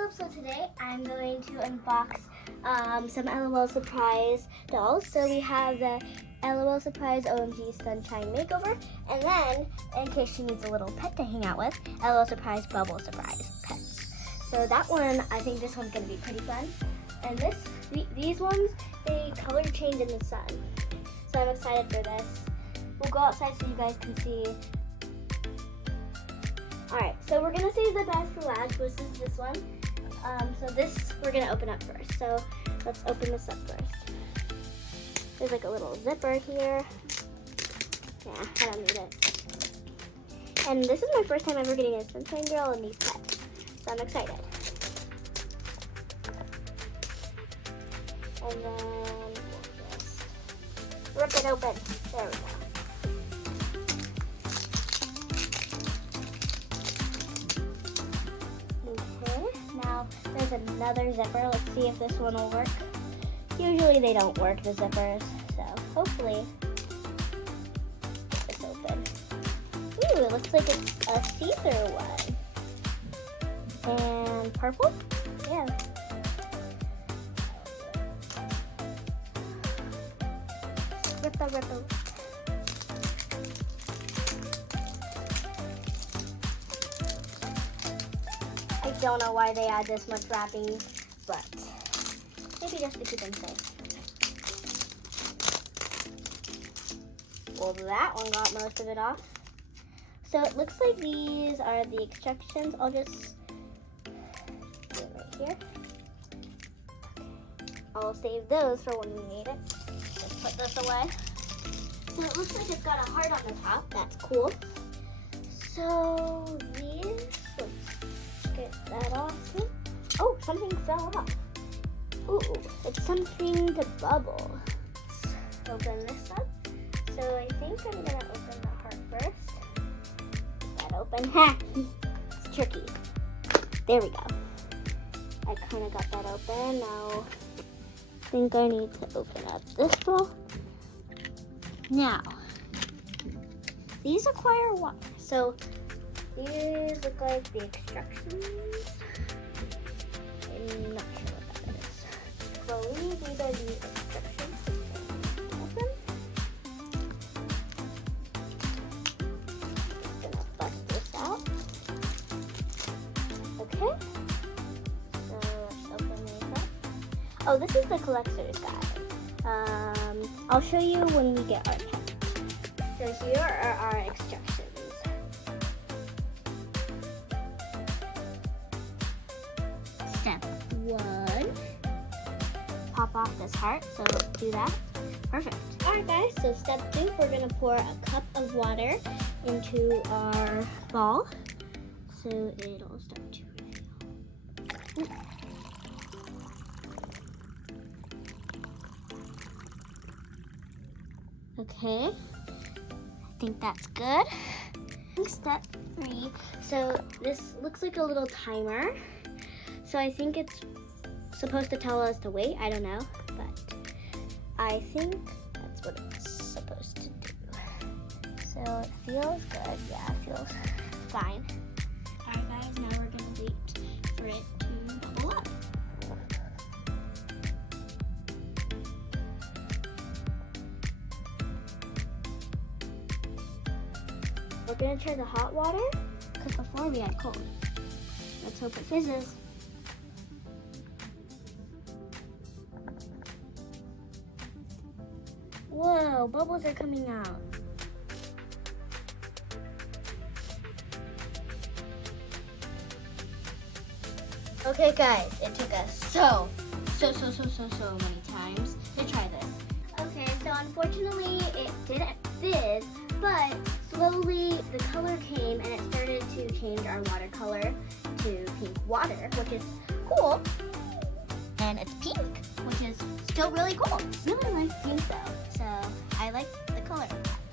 up? So today I'm going to unbox some L.O.L surprise dolls. So we have the L.O.L surprise OMG Sunshine Makeover, and then, in case she needs a little pet to hang out with, L.O.L surprise Bubble surprise pets. So that one, I think this one's going to be pretty fun. And these ones, they color change in the sun. So I'm excited for this. We'll go outside so you guys can see. Alright, so we're gonna save the best for last, which is this one. So this we're gonna open up first. So let's open this up first. There's like a little zipper here. Yeah, I don't need it. And this is my first time ever getting a Sunshine Girl and these pets. So I'm excited. And then we'll just rip it open. There we go. Now there's another zipper. Let's see if this one will work. Usually they don't work, the zippers, so hopefully it's open. Ooh, it looks like it's a see-through one. And purple? Yeah. Ripple. I don't know why they add this much wrapping, but maybe just to keep them safe. Well, that one got most of it off. So it looks like these are the instructions. I'll just do it right here. I'll save those for when we need it. Just put this away. So it looks like it's got a heart on the top. That's cool. So these, get that off. Oh, something fell off. Ooh, it's something to bubble. Let's open this up. So I think I'm gonna open the heart first. That open. Ha! It's tricky. There we go. I kind of got that open. Now I think I need to open up this ball. Now, these require water. So these look like the instructions. I'm not sure what that is. Chloe, these are the instructions. Open. Just gonna bust this out. Okay. So let's open these up. Oh, this is the collector's guide. I'll show you when we get our pet. So here are our instructions. Step 1, pop off this heart, so do that. Perfect. Alright guys, so step 2, we're going to pour a cup of water into our ball, so it'll start to refill. Okay, I think that's good. Step 3, so this looks like a little timer. So I think it's supposed to tell us to wait. I don't know, but I think that's what it's supposed to do. So it feels good. Yeah, it feels fine. All right, guys, now we're gonna wait for it to bubble up. We're gonna try the hot water, because before we had cold. Let's hope it fizzes. Whoa, bubbles are coming out. Okay guys, it took us so many times to try this. Okay, so unfortunately it didn't fizz, but slowly the color came and it started to change our watercolor to pink water, which is cool. And it's pink, which is still really cool. It's really like pink though, so I like the color.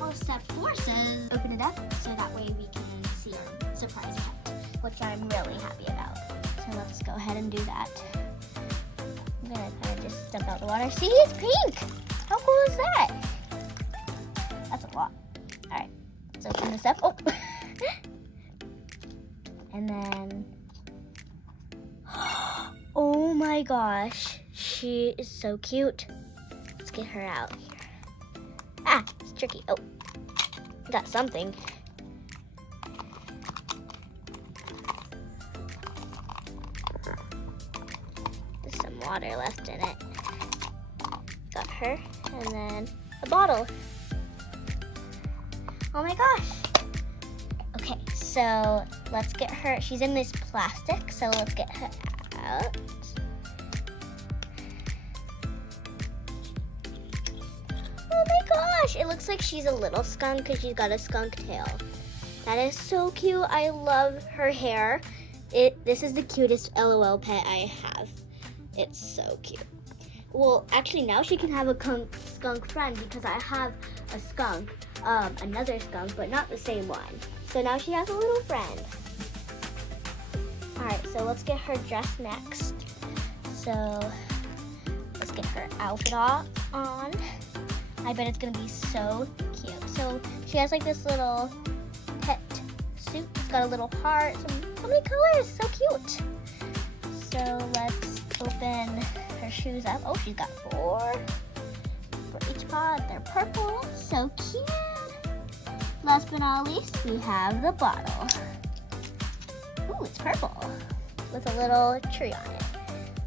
Well, step 4 says open it up so that way we can see our surprise pet, which I'm really happy about. So let's go ahead and do that. I'm gonna kind of just dump out the water. See, it's pink! How cool is that? That's a lot. All right, let's open this up. Oh! And then my gosh, she is so cute. Let's get her out here. Ah, it's tricky. Oh, got something. There's some water left in it. Got her, and then a bottle. Oh my gosh. Okay, so let's get her. She's in this plastic, so let's get her out. Oh my gosh, it looks like she's a little skunk because she's got a skunk tail. That is so cute. I love her hair. This is the cutest L.O.L pet I have. It's so cute. Well, actually now she can have a skunk friend because I have a skunk, another skunk, but not the same one. So now she has a little friend. All right, so let's get her dressed next. So let's get her outfit on. I bet it's gonna be so cute. So she has like this little pet suit. It's got a little heart. So many colors, so cute. So let's open her shoes up. Oh, she's got 4 for each pod. They're purple, so cute. Last but not least, we have the bottle. Ooh, it's purple with a little tree on it.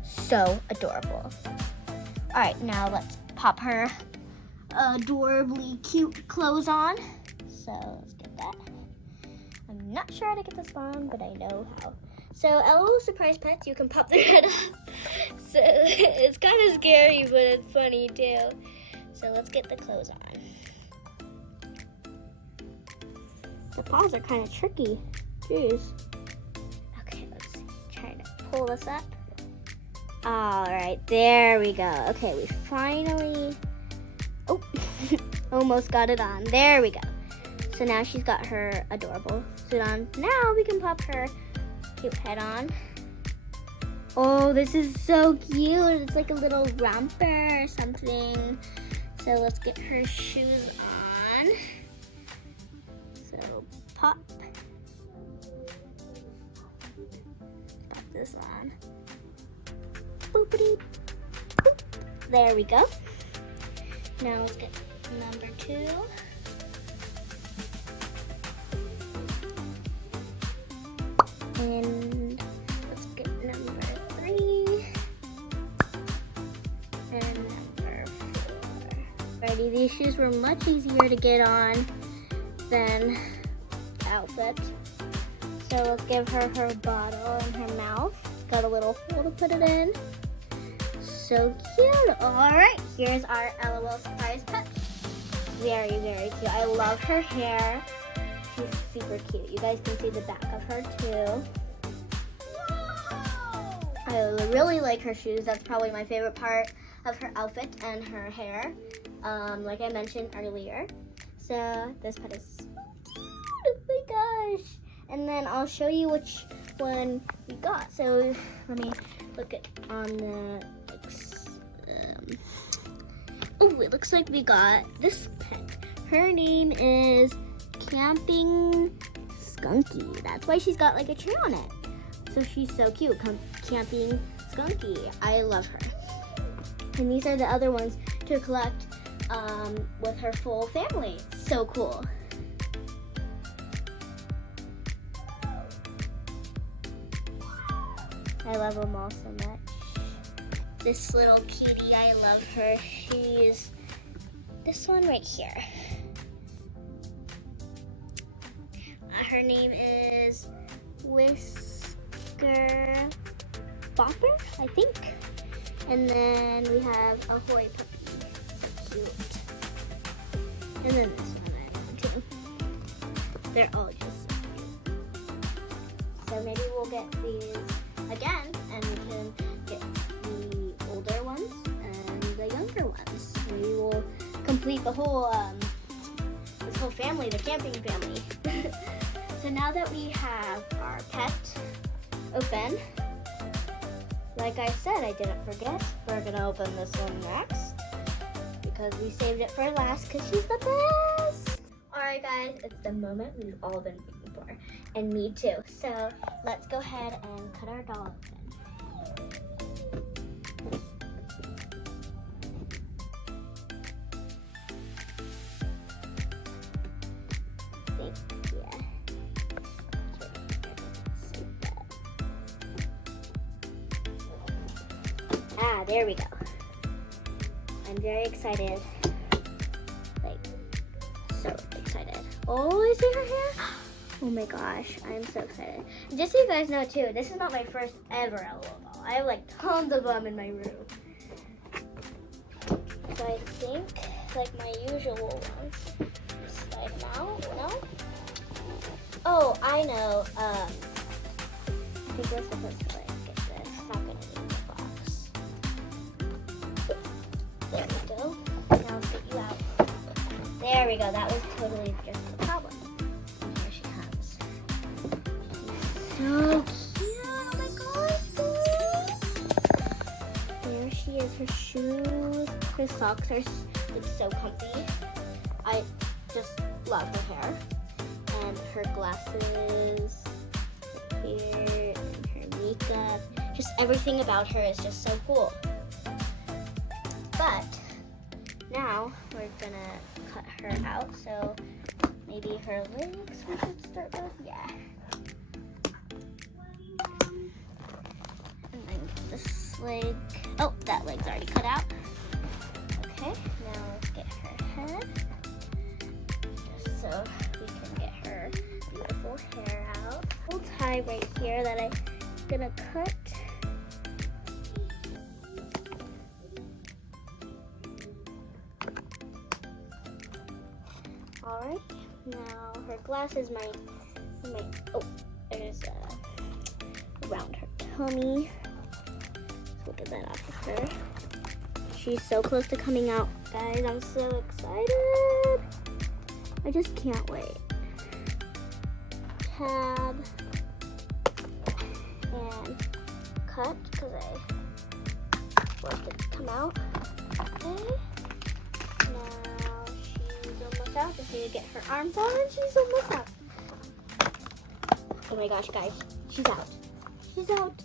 So adorable. All right, now let's pop her adorably cute clothes on. So let's get that. I'm not sure how to get this on, but I know how. So L.O.L surprise pets, you can pop their head off. So it's kind of scary, but it's funny too. So let's get the clothes on. The paws are kind of tricky. Jeez. Okay, let's try to pull this up. All right, there we go. Okay, we finally, oh, almost got it on. There we go. So now she's got her adorable suit on. Now we can pop her cute head on. Oh, this is so cute. It's like a little romper or something. So let's get her shoes on. So pop this on. Boopity boop. There we go. Now let's get number 2. And let's get number 3. And number 4. Alrighty, these shoes were much easier to get on than the outfit. So let's give her her bottle and her mouth. It's got a little hole to put it in. So cute. Alright, here's our L.O.L surprise pet. Very, very cute. I love her hair. She's super cute. You guys can see the back of her too. I really like her shoes. That's probably my favorite part of her outfit and her hair. Like I mentioned earlier. So this pet is so cute. Oh my gosh. And then I'll show you which one we got. So let me look at on the oh, it looks like we got this pet. Her name is Camping Skunky. That's why she's got like a tree on it. So she's so cute. Camping Skunky. I love her. And these are the other ones to collect with her full family. So cool. I love them all so much. This little cutie, I love her. She's this one right here. Her name is Whisker Bopper, I think. And then we have Ahoy Puppy. So cute. And then this one I love too. They're all just so cute. So maybe we'll get these again and we can get the older ones and the younger ones. Maybe we'll complete the whole this whole family, the camping family. So now that we have our pet open, like I said, I didn't forget, we're gonna open this one next because we saved it for last because she's the best. All right guys, it's the moment we've all been waiting for, and me too. So let's go ahead and cut our doll open. Yeah, there we go. I'm very excited. Like, so excited. Oh, is it her hair? Oh my gosh, I'm so excited. Just so you guys know too, this is not my first ever L.O.L doll. I have like tons of them in my room. So I think, like my usual ones, slide them out, no? Oh, I know. I think we're supposed to like get this. I'm not gonna need the box. There we go. Now let's get you out. There we go. That was totally just the problem. And here she comes. So cute. Oh my gosh, guys. There she is. Her shoes, her socks are so comfy. I just love her hair. And her glasses, her hair, and her makeup. Just everything about her is just so cool. But now we're gonna cut her out. So maybe her legs we should start with. Yeah. And then this leg. Oh, that leg's already cut out. Okay, now let's get her head. Just so we can get her beautiful hair out. We'll tie right here that I'm gonna cut. Alright, now her glasses might oh, there's around her tummy. So we'll get that off of her. She's so close to coming out, guys. I'm so excited. I just can't wait. Tab and cut because I want it to come out. Okay. Now she's almost out. Just need to get her arms out and she's almost out. Oh my gosh, guys. She's out. She's out.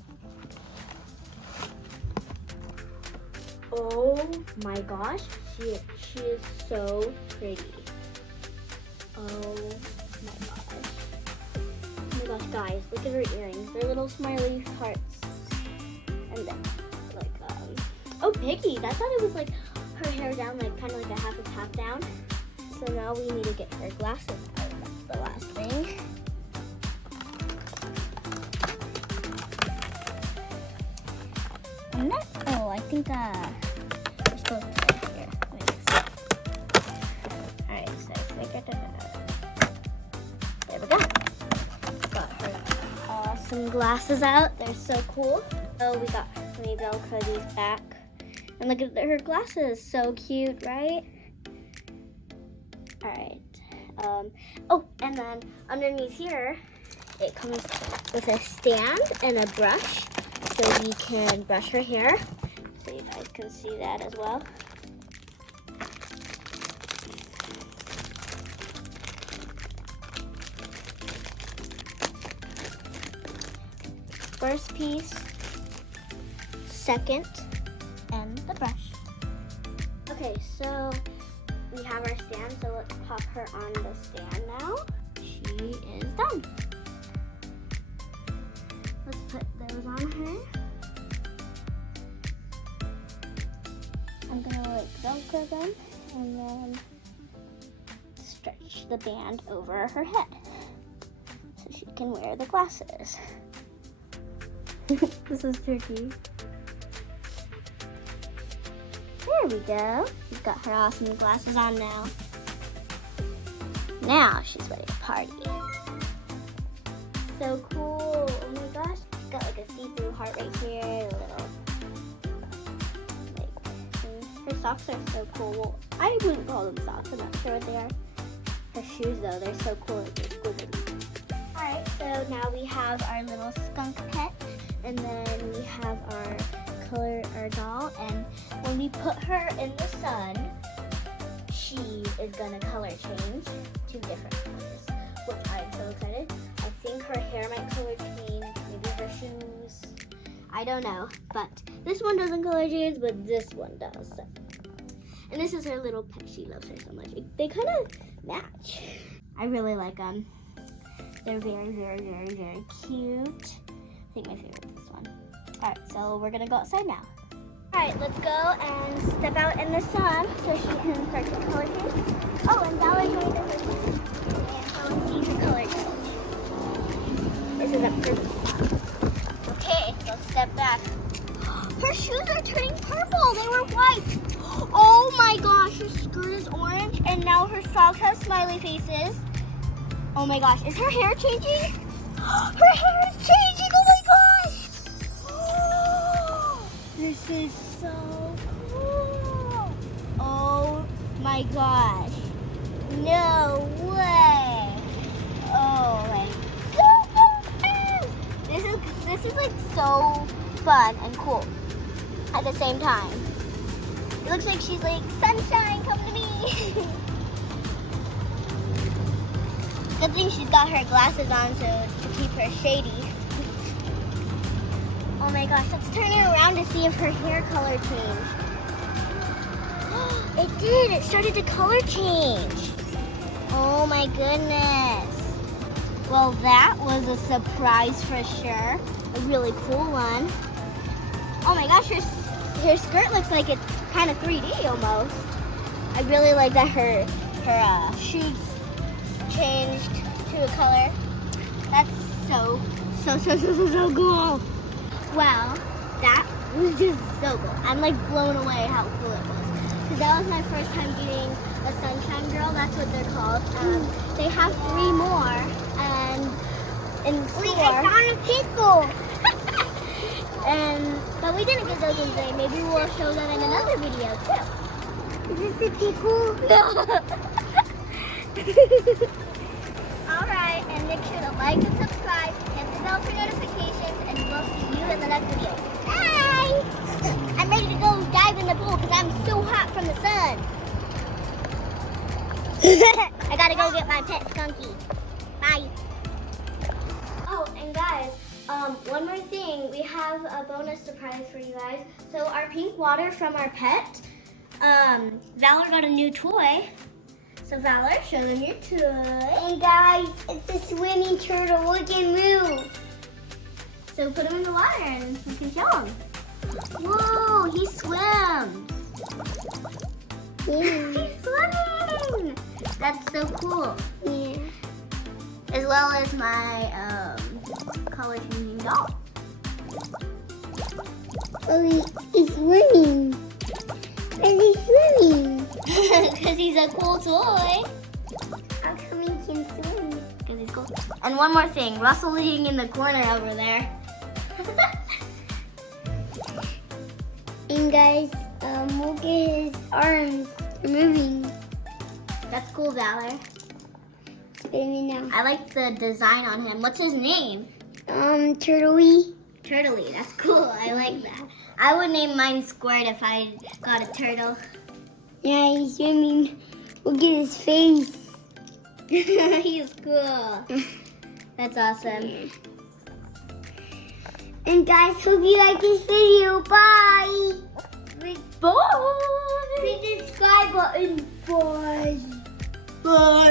Oh my gosh. She is so pretty. Oh my gosh. Oh my gosh, guys, look at her earrings. They're little smiley hearts. And then, like, oh, piggies. I thought it was like her hair down, like kind of like a half down. So now we need to get her glasses out. That's the last thing. I'm not, oh, I think, we're supposed to put it here. Alright, so I figured it out. There we go. Got her awesome glasses out. They're so cool. So we Velcro these back. And look at her glasses. So cute, right? Alright. Oh, and then underneath here, it comes with a stand and a brush. So we can brush her hair. So you guys can see that as well. First piece, second, and the brush. Okay, so we have our stand, so let's pop her on the stand now. She is done. Let's put those on her. I'm gonna like Velcro them and then stretch the band over her head so she can wear the glasses. This is tricky. There we go. She's got her awesome glasses on now. Now she's ready to party. So cool. Oh my gosh. She's got like a see-through heart right here. A little, like, her socks are so cool. Well, I wouldn't call them socks. I'm not sure what they are. Her shoes though, they're so cool. They're squiggly. Alright, so now we have our little skunk pet. And then we have our doll, and when we put her in the sun, she is gonna color change to different colors, which I'm so excited. I think her hair might color change, maybe her shoes. I don't know, but this one doesn't color change, but this one does. So. And this is her little pet. She loves her so much. They kind of match. I really like them. They're very, very, very, very cute. I think my favorite is this one. Alright, so we're gonna go outside now. Alright, let's go and step out in the sun so she can start to color change. Oh, and Bella's going to her and so let's see her color change. This is a purple. Okay, let's step back. Her shoes are turning purple. They were white. Oh my gosh, her skirt is orange and now her socks have smiley faces. Oh my gosh, is her hair changing? Her hair is changing, oh my gosh! This is so cool. Oh my gosh. No way. Oh my goodness. This is like so fun and cool at the same time. It looks like she's like, sunshine, come to me. Good thing she's got her glasses on so to keep her shady. Oh my gosh, let's turn her around to see if her hair color changed. It did, it started to color change. Oh my goodness. Well, that was a surprise for sure. A really cool one. Oh my gosh, her skirt looks like it's kind of 3D almost. I really like that her shoes changed to a color. That's so cool. Wow, that was just so cool. I'm like blown away how cool it was. Because that was my first time getting a sunshine girl. That's what they're called. They have 3 more, and in store. Wait, I found a pickle. But we didn't get those in today. Maybe we'll show them in another video too. Is this a pickle? No. Alright, and make sure to like and subscribe, hit the bell for notifications, and we'll see you in the next video. Bye! I'm ready to go dive in the pool because I'm so hot from the sun. I gotta go get my pet skunky. Bye. Oh, and guys, one more thing. We have a bonus surprise for you guys. So our pink water from our pet, Valor got a new toy. So Valor, show them your toy. And guys, it's a swimming turtle. Look and move. So put him in the water and you can show him. Whoa, he swims. Yeah. He's swimming. That's so cool. Yeah. As well as my color changing doll. Oh, he's swimming. Why is he swimming? Because he's a cool toy. How come he can swim? Because he's cool. And one more thing, rustling in the corner over there. And guys, look at his arms moving. That's cool, Valor. Spinning now. I like the design on him. What's his name? Turtley. Turtley, that's cool. I like that. I would name mine Squirt if I got a turtle. Yeah, he's swimming. Look at his face. He's cool. That's awesome. And guys, hope you like this video. Bye. Bye. Hit the subscribe button. Bye. Bye.